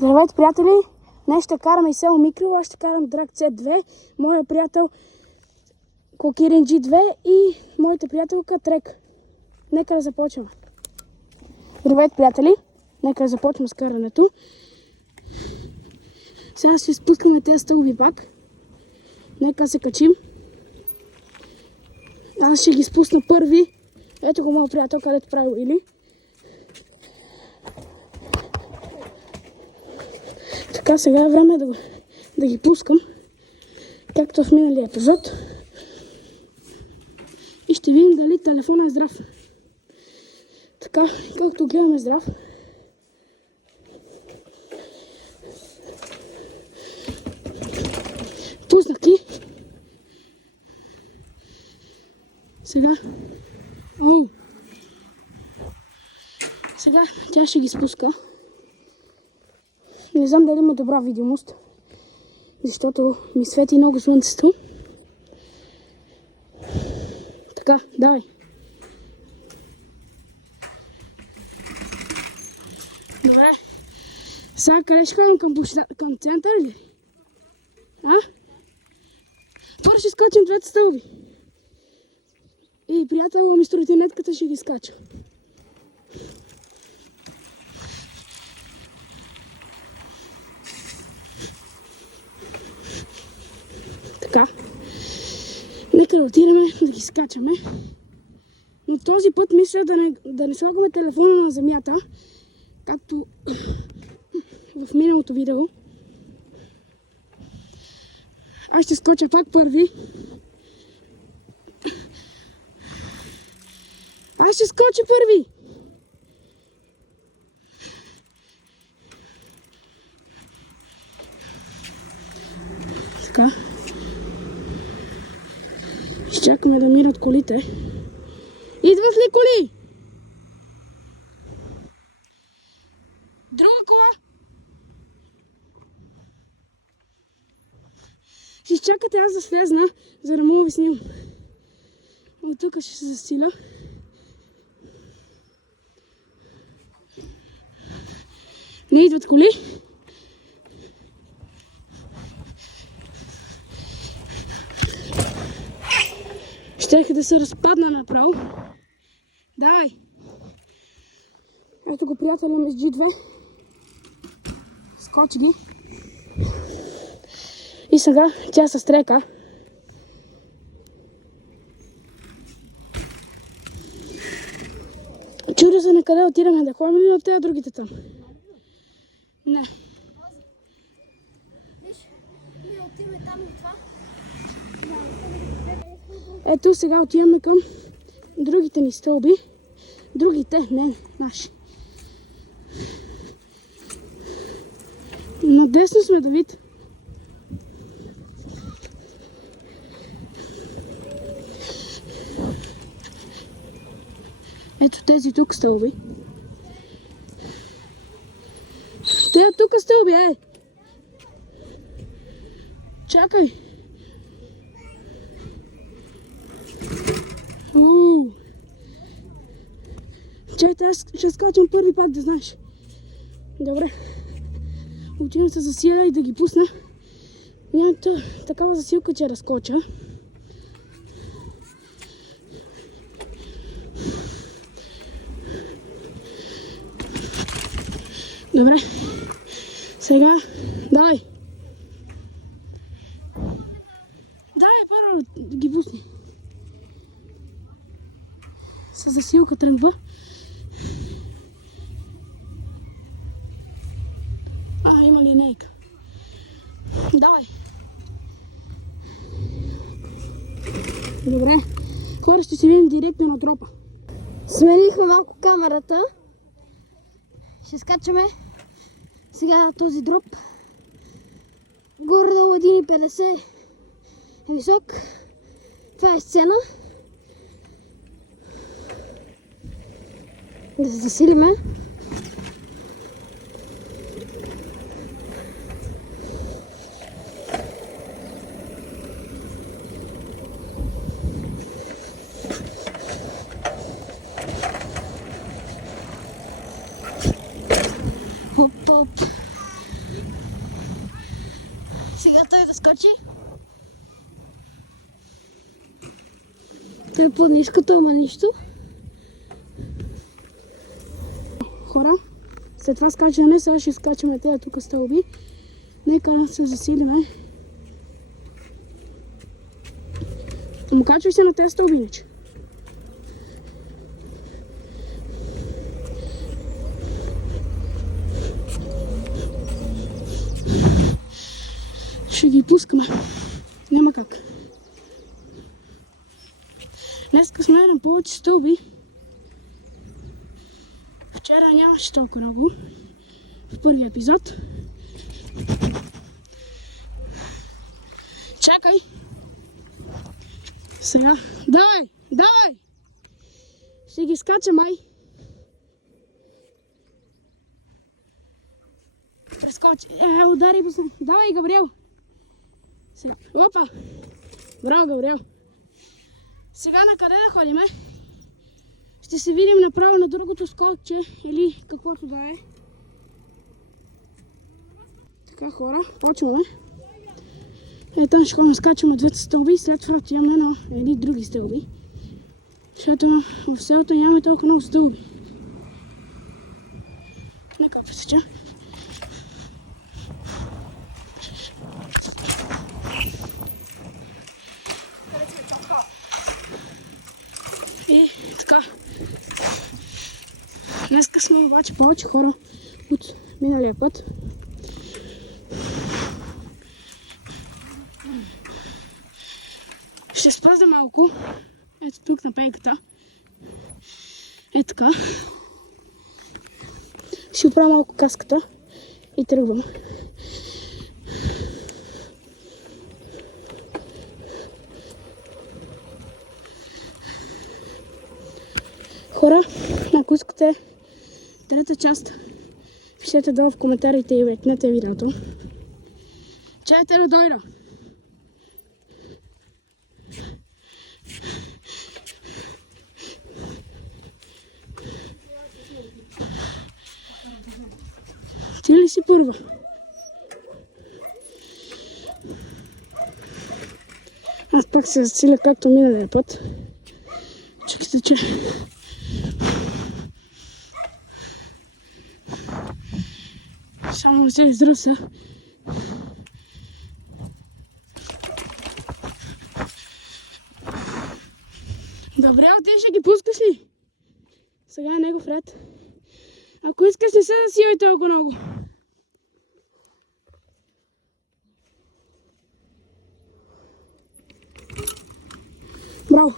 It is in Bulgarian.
Здравейте, приятели! Днес ще караме и село Микро, аз ще карам Драг C2, моя приятел Кокирин G2 и моята приятелка Трек. Нека да започваме. Здравейте, приятели! Нека да започваме с карането. Сега ще спускаме тези стълби пак. Нека се качим. Аз ще ги спусна първи. Ето го моят приятел, където прави Уили. Така, сега е време да ги пускам, както в миналия епизод. И ще видим дали телефонът е здрав. Така, както гледаме здрав. Пуснах ги. Сега. Сега тя ще ги спуска. Не знам дали има добра видимост, защото ми свети много слънцето. Така, давай. Добре. Сега къде ще ходим към център или? Първо ще скочим двете стълби. И приятел ми с тротинетката ще ги скача. Така. Нека да отидем да ги скачаме. Но този път мисля да не слагаме телефона на земята, както в миналото видео. Аз ще скоча пак първи. Аз ще скоча първи. Така. Изчакаме да минат колите. Идват ли коли? Друга кола? Ще изчакате аз да слезна, за да мога ви снимам. От тук ще се засиля. Не идват коли. Щеха да се разпадна направо. Давай! Ето го приятеля ми с G2. Скочи ги. И сега тя се стрека. Чудя се на къде отираме, да ходим ли на тези другите там? Не. Виж, ние отиваме там и това. Ето сега отиваме към другите ни стълби. Другите, не, наши. Надесно сме, Давид. Ето тези тук стълби. Те тук стълби, Чакай. Чайте, аз ще скочим първи пак, да знаеш. Добре. Отивам се засиля и да ги пусна. Нямам такава засилка, че разкоча. Добре. Сега, давай. Давай, първо да ги пусни. С засилка тръгва. Има линейка. Давай. Добре. Хора, ще си видим директно на тропа. Сменихме малко камерата. Ще скачаме сега този дроп. Горе-долу 1,50 е висок. Това е сцена. Да се засилиме. Сега той да скочи. Той е по-ниското, ама нищо. Хора, след това скачане, сега ще скачаме тези тук стълби. Нека да се засилиме. Ама качвай се на тези стълби, иначе. Ще ги пускаме. Няма как. Днеска сме на повече стълби. Вчера нямаше толкова много. В първия епизод. Чакай! Сега. Давай! Давай! Ще ги скача, май. Прескочи. Удари го се. Давай, Габриел! Сега. Опа! Браво, Габриел! Сега на къде да ходиме? Ще се видим направо на другото скокче или каквото да е. Така, хора, почваме. Там ще ходим, скачаме двете стълби и след това отиваме на едни други стълби. Защото в селото нямаме толкова много стълби. Нека посеча. И така. Днеска сме обаче повече хора от миналия път. Ще спра за малко. Ето тук на пейката. Ето така. Ще оправя малко каската и тръгвам. Хора, ако искате трета част, пишете долу в коментарите и лайкнете видеото. Чайте да дойда! Ти ли си първа? Аз пак се засиля както миналия път. Чакайте, че... Само да се изруса. Добре, ти ще ги пускаш ли? Сега е негов ред. Ако искаш, не се засивай толкова много. Браво!